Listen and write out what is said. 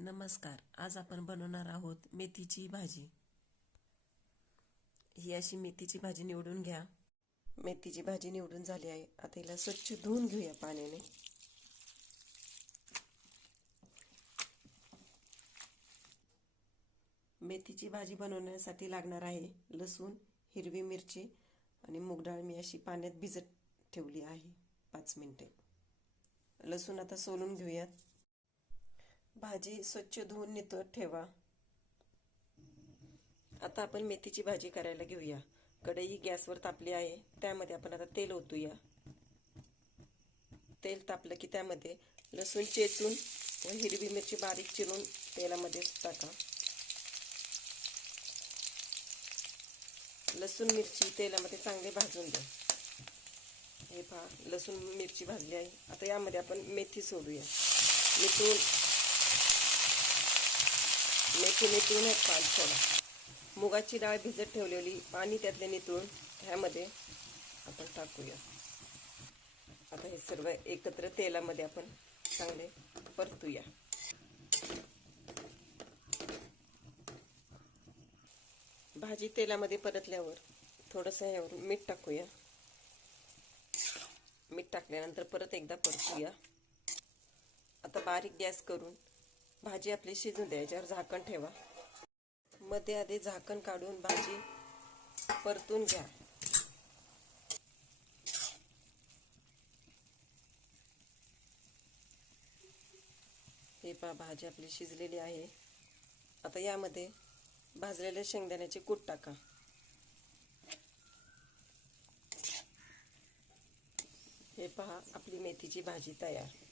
नमस्कार. आज आपण बनवणार आहोत मेथीची भाजी. ही अशी मेथीची भाजी निवडून घ्या. मेथीची भाजी निवडून झाली आहे. आता हिला स्वच्छ धुवून घेऊया पाण्याने. मेथीची भाजी बनवण्यासाठी लागणार आहे लसूण, हिरवी मिरची आणि मूग डाळ मी अशी पाण्यात भिजत ठेवली आहे 5 मिनिटे. लसूण आता सोलून घेऊयात. भाजी स्वच्छ धुवून नितळत ठेवा. आता आपण मेथीची भाजी करायला घेऊया. कढई गॅसवर तापली आहे. त्यामध्ये आपण आता तेल ओतूया. तेल तापलं की त्यामध्ये लसूण चेचून व हिरवी मिरची बारीक चिरून तेलामध्ये टाका. लसूण मिरची तेलामध्ये चांगले भाजून द्या. हे पहा, लसूण मिरची भाजली आहे. आता यामध्ये आपण मेथी सोडूया. मेथी नितळून एक पाणी सोडा. मुगाची डाळ भिजत ठेवलेली पाणी त्यातले नितळून ह्यामध्ये आपण टाकूया. आता हे सर्व एकत्र तेलामध्ये आपण चांगले परतूया. भाजी तेलामध्ये परतल्यावर थोडंसं यावर मीठ टाकूया. मीठ टाकल्यानंतर परत एकदा परतूया. आता बारीक गॅस करून भाजी आपली शिजून द्या. याच्यावर झाकण ठेवा. मध्ये आधी झाकण काढून भाजी परतून घ्या. हे पहा, भाजी आपली शिजलेली आहे. आता यामध्ये भाजलेले शेंगदाण्याचे कूट टाका. हे पहा, आपली मेथीची भाजी तयार.